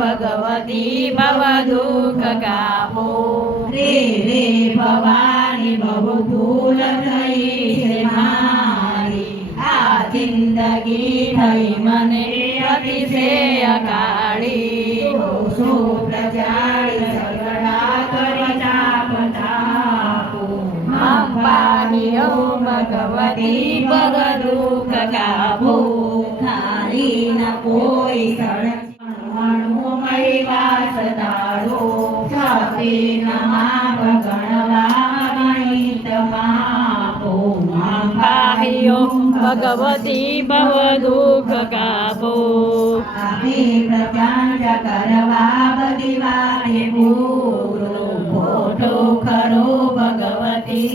ભગવતી ભવ દુઃખ કાપો રે રે ભવાની બહુ ભૂલ થઈ મારી આ જિંદગી થઈ મને અતિશય કાળી ભગવતી ભગદુઃખ કાપો ખાલી ન કોઈ સળમણું ભગવતી ભવ દુઃખ કાપો આપે પ્રપંચ કરવા બધી વાતે પૂરો ખરો ભગવતી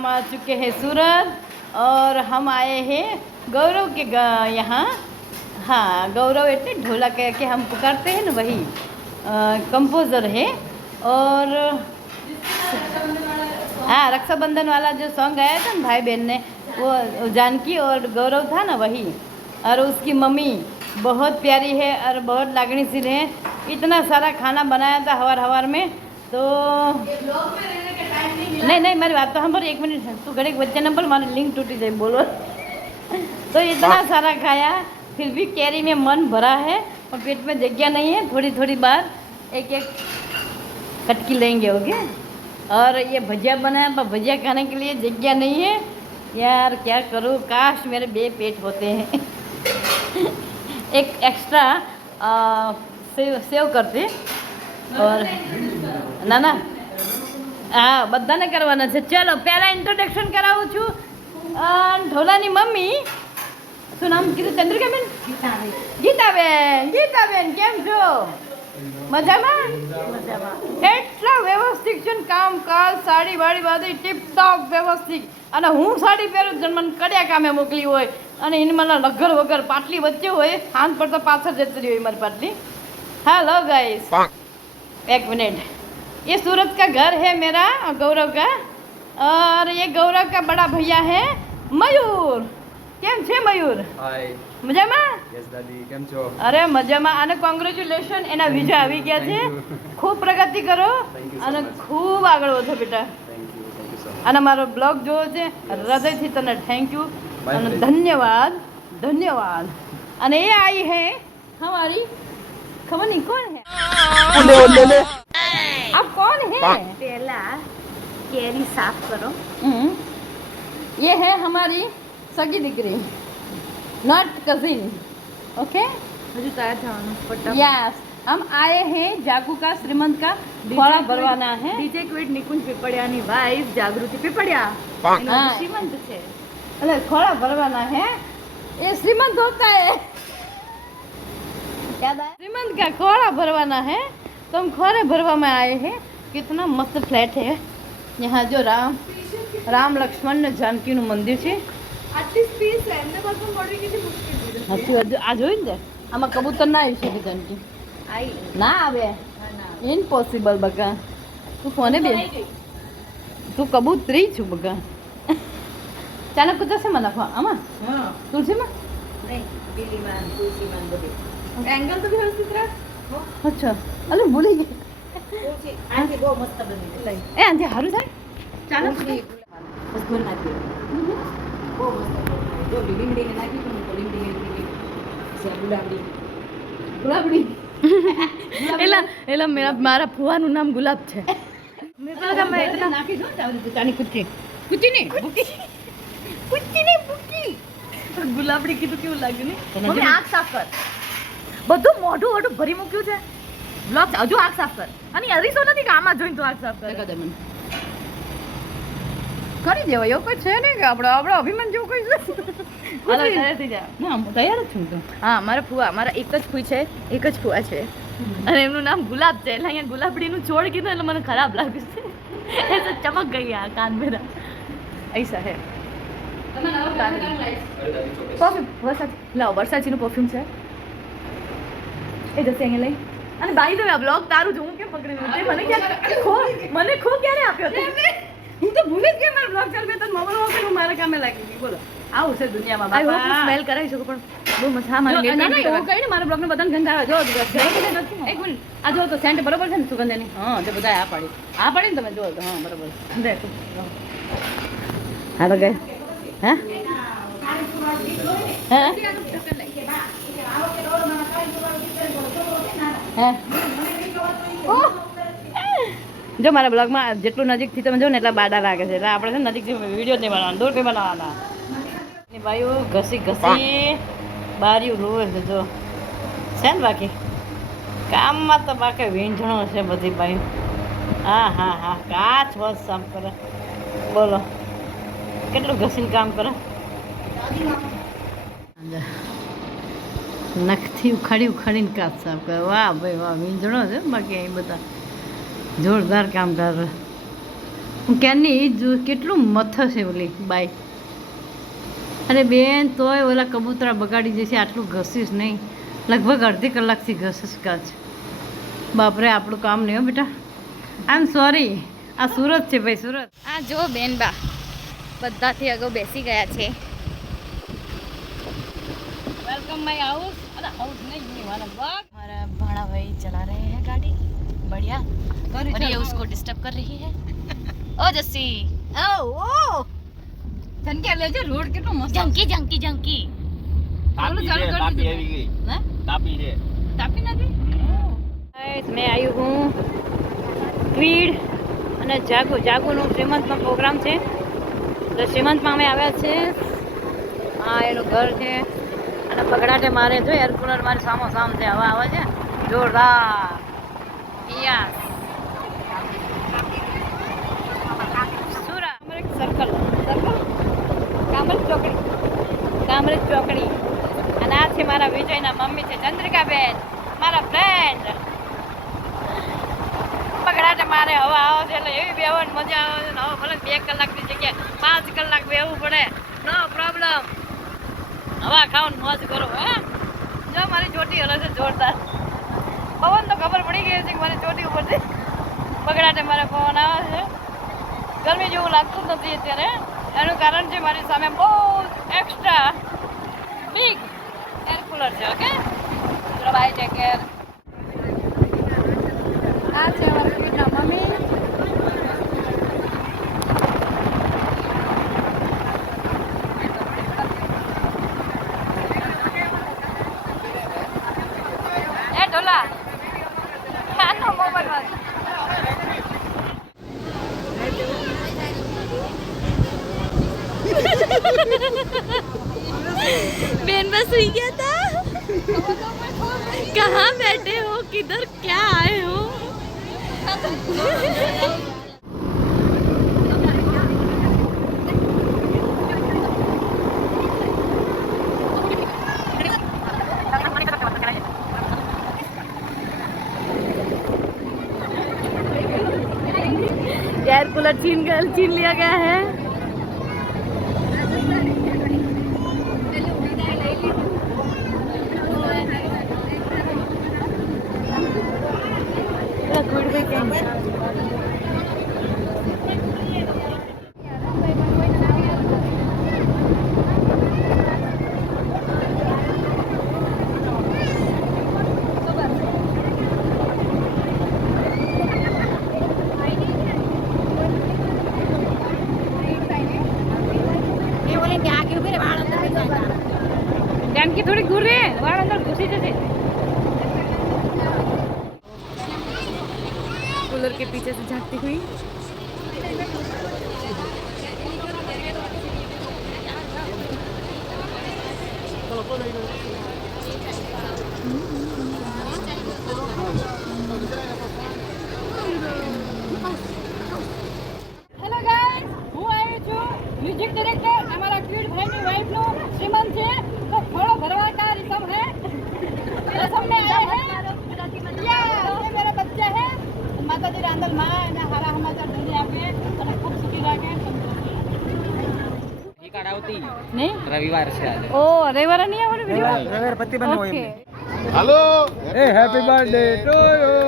हम आ चुके हैं सूरत और हम आए हैं गौरव के यहाँ। हाँ गौरव इतने ढोला कह के हम पुकारते हैं ना वही कंपोज़र है। और हाँ रक्षाबंधन वाला जो सॉन्ग गाया था ना भाई बहन ने, वो जानकी और गौरव था ना वही। और उसकी मम्मी बहुत प्यारी है और बहुत लागणीशील है। इतना सारा खाना बनाया था हवार हवार में तो नहीं नहीं मेरी बात तो हम पर एक मिनट तू घड़ी बच्चे नंबर मारे लिंक टूटी जाए बोलो। तो इतना सारा खाया फिर भी कैरी में मन भरा है और पेट में जगह नहीं है थोड़ी थोड़ी बार एक एक कटकी लेंगे ओके? और ये भजिया बनाया पर भजिया खाने के लिए जगह नहीं है। यार क्या करूँ? काश मेरे बे पेट होते हैं। एक एक्स्ट्रा सेव सेव करते। और ના ના હા બધાને કરવાના છે. ચાલો પહેલાં ઇન્ટ્રોડક્શન કરાવું છું. ઢોલાની મમ્મી શું નામ કીધું? ચંદ્રિકાબેન? ગીતાબેન. ગીતાબેન કેમ છો? મજામાં? મજામાં. એટલા વ્યવસ્થિત છે ને કામ કાલ સાડી વાળી બધી ટીપટોપ વ્યવસ્થિત. અને હું સાડી પહેરું જ મને કડ્યા કામે મોકલી હોય. અને એને મને લગર વગર પાટલી વચ્ચે હોય. હાથ પર પાછળ જતી રહી હોય મારી પાટલી. હાલો ગાઈસ એક મિનિટ ये सूरत का घर है मेरा गौरव का और ये गौरव का बड़ा भैया है मयूर કેમ છે મયુર હાય મજામાં યસ દાદી કેમ છો અરે મજામાં અને કોંગ્રેચ્યુલેશન એના વિઝા આવી ગયા છે Thank you. ખૂબ પ્રગતિ કરો Thank you so અને much. ખૂબ આગળ વધો બેટા thank you thank you so અને મારો બ્લોગ જોવો છે હૃદયથી તને થેન્ક યુ My અને pleasure. ધન્યવાદ ધન્યવાદ અને એ आई है हमारी खबर नहीं कौन है आप कौन है पहला केरी साफ करो हम्म, ये है हमारी सगी दिगरी नॉट कजिन ओके હજુ તાર થવાનું ફટાફટ यस हम आए हैं जागू का श्रीमंत का खोला भरवाना है ડીજે ક્વિટ નિકુંજ પીપળિયાની વાઈફ જાગૃતિ પીપળિયા એનો હા. શ્રીમંત છે अरे खोला भरवाना है ये श्रीमंत होता है याद आया श्रीमंत का खोड़ा भरवाना है तो हम खोड़े भरवा में आए हैं कितना मस्त फ्लैट है यहाँ जो राम राम लक्ष्मण ને જાનકીનું મંદિર છે આટલી સ્પેસ અહેમદાબાદ માં મળવી કેટલી મુશ્કેલ છે સાચી વાત આ જોયું ને આમાં કબૂતર ના આવી શકે જાનકી આઈ ના આવે ઇમ્પોસિબલ બકા તું ફોને બે તું કબૂતરી છું બકા ચાલક કૂતર છે મને નાખવા આમાં હા તુલસીમાં નહીં દિલ્હીમાં તુલસીમાં બધે એંગલ તો વ્યવસ્થિત રાખ અચ્છા અલે ભૂલી ગઈ એ આંથી સારું થાય? નાખી નાખી ગુલાબી ગુલાબડી એલા એલા મેરા મારા ફુવાનું નામ ગુલાબ છે. નાખી દો ને આવી રીતે ચાની કુચ્ચી કુચ્ચી નહીં કુચ્ચી નહીં બુકી ગુલાબડી કીધું કેવું લાગ્યું ને તને મમ્મી આંખ સાફ કર. બધું મોઢું ઓઢું ભરી મૂક્યું છે. લોક હજુ આગ સાફ કર. અને અરીસો નથી કે આમાં જોઈને તો આગ સાફ કર. મને. કરી દેવા એવું કોઈ છે ને કે આપણે આપણે અભિમાન જેવું કોઈ છે ના તૈયાર જ છું તો. હા મારા ફુવા મારા એક જ ફૂઈ છે એક જ ફુવા છે. અને એમનું નામ ગુલાબ છે એટલે અહીંયા ગુલાબડીનું છોડ કીધું એટલે મને ખરાબ લાગ્યું છે. એ તો ચમક ગઈ આ કાન મેરા. એસા હે. પરફ્યુમ વરસાદ લાવ વરસાદજીનું પરફ્યુમ છે. એ જશે અહીંયા લઈ. અને બાય ધ વે આ બ્લોગ તારું જો હું કેમ પકડી તે મને ક્યારે ખો મને ખો ક્યારે આપ્યો તે હું તો ભૂલી જ ગઈ મારો બ્લોગ ચાલુ તો મોબાઈલ વગર હું મારા કામે લાગી ગઈ. બોલો. આવું છે દુનિયામાં આઈ હોપ. સ્મેલ કરાવી શકું પણ બહુ મજા nail ના, ના, એવું કઈ નહીં, મારા બ્લોગને બધાને ગંધ આવે. જો, એક મિનિટ, આ જો તો સેન્ટ બરોબર છે ને સુગંધની? હા તે બધા આ પાડી. આ પાડી ને તમે જો તો હા બરોબર. દેખો. હા તો ગઈ હે? હા! જો મારા બ્લોગમાં જેટલું નજીકથી તમે જો ને એટલા બાડા લાગે છે. એટલે આપણે છે નજીકથી વીડિયો જ નહીં બનાવવાના દૂર કંઈ બનાવવાના. ભાઈઓ ઘસી ઘસી બારીઓ રોવે છે, જો. છે ને બાકી? કામમાં તો બાકી વીંઝણો છે બધી ભાઈ હા હા હા. કાચ વસ કામ કરે. બોલો. કેટલું ઘસીને કામ કરે? નખથી ઉખાડી ઉખાડીને કાચ સાફ કરે વાહ ભાઈ વાહ, વીંઝણો છે બાકી અહીં બધા. જોરદાર કામ કરે. હું ક્યારની એ જો, કેટલું મથ છે ઓલી બાઈક અરે બેન, તોય ઓલા કબૂતરા બગાડી જશે આટલું ઘસીશ નહીં. લગભગ અડધી કલાકથી ઘસીશ કાચ. બાપરે, આપણું કામ નહીં હો બેટા. આઈ એમ સોરી આ સુરત છે ભાઈ, સુરત. આ જો બેન બા, બધાથી અગાઉ બેસી ગયા છે. વેલકમ માય હાઉસ અરે હાઉસ નહીં ये वाला बाग हमारा भाड़ा भाई चला रहे हैं गाड़ी बढ़िया કરી और ये उसको डिस्टर्ब कर रही है ओ जस्सी ઓ ઓ જનકે લેજો રોડ કેટલો મસ્ત जंकी जंकी जंकी ચાલુ ચાલુ કરી દીધું હે તાપી છે તાપી નથી ગાઈસ મેં આવી હું ક્વીડ અને જાગુ જાગુનો શ્રીમંતમાં પ્રોગ્રામ છે તો શ્રીમંતમાં અમે આવ્યા છે હા એનું ઘર છે અને પગડાટે મારે જો એર કુલર મારે સામો સામ છે હવા આવે છે. જોરદાર. સર્કલ કામરેજ ચોકડી. કામરેજ ચોકડી. અને આ મારા વિજયના મમ્મી છે ચંદ્રિકાબેન, મારા ફ્રેન્ડ પકડાટે મારે હવા આવે છે એટલે એવી બેવાની મજા આવે છે હવે ભલે બે કલાકની જગ્યાએ પાંચ કલાક બેવું પડે. નો પ્રોબ્લેમ હવા ને મોજ કરો, હે? જો મારી ચોટી હલે છે જોરદાર. પવન તો ખબર પડી ગઈ છે કે મારી ચોટી ઉપરથી પકડાટે મારે પવન આવે છે. ગરમી જેવું લાગતું નથી અત્યારે એનું કારણ છે મારી સામે બહુ એક્સ્ટ્રા બિગ એર કુલર છે, ઓકે? ચલો બાય ટેક કેર આ છે અમારા મમ્મી. चीन छीन छीन लिया गया है Thank you. જાનકી થોડીક દૂર રે વાળ અંદર ઘૂસી જશે. कूलर के पीछे से झांकती हुई રવિવાર છે આજે. ઓ રવિવારે નહીં આવડે રવિવાર રવિવાર પ્રતિબંધ હોય એમને. Hello. A happy birthday to you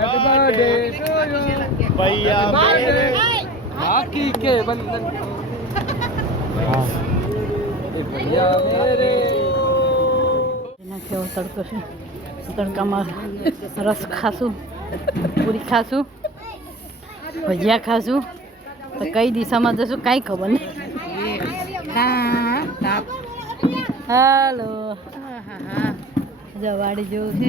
happy birthday to you બાકી કે બંધન. એ ભૈયા મેરે એના કેવો તડકો છે. તડકામાં રસ ખાશું પૂરી ખાશું ભજીયા ખાશું. તો કઈ દિશામાં જશું કાંઈ ખબર નહીં. હાલો. વાડી જેવું છે.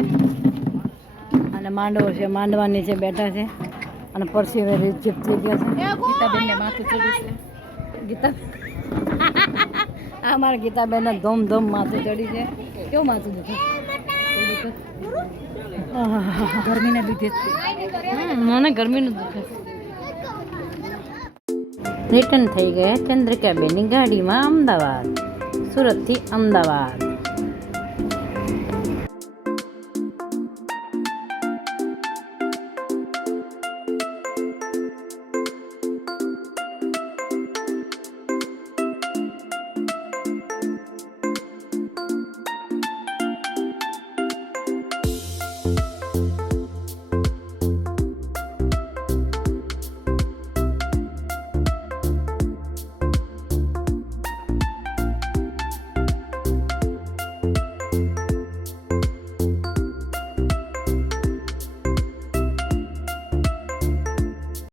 અને માંડવો છે માંડવા નીચે બેઠા છે. અને પરસી હવે રીતજીપ થઈ ગયા છે. ગીતાબેનને માથું ચડ્યું છે. ગીતા આ મારા ગીતાબેનને ધોમ ધોમ માથું ચડી છે. કેવું માથું દુખે? ગરમીના લીધે. મને ગરમીનું દુખે. રિટર્ન થઈ ગયા ચંદ્રિકાબેનની ગાડીમાં અમદાવાદ. સુરતથી અમદાવાદ.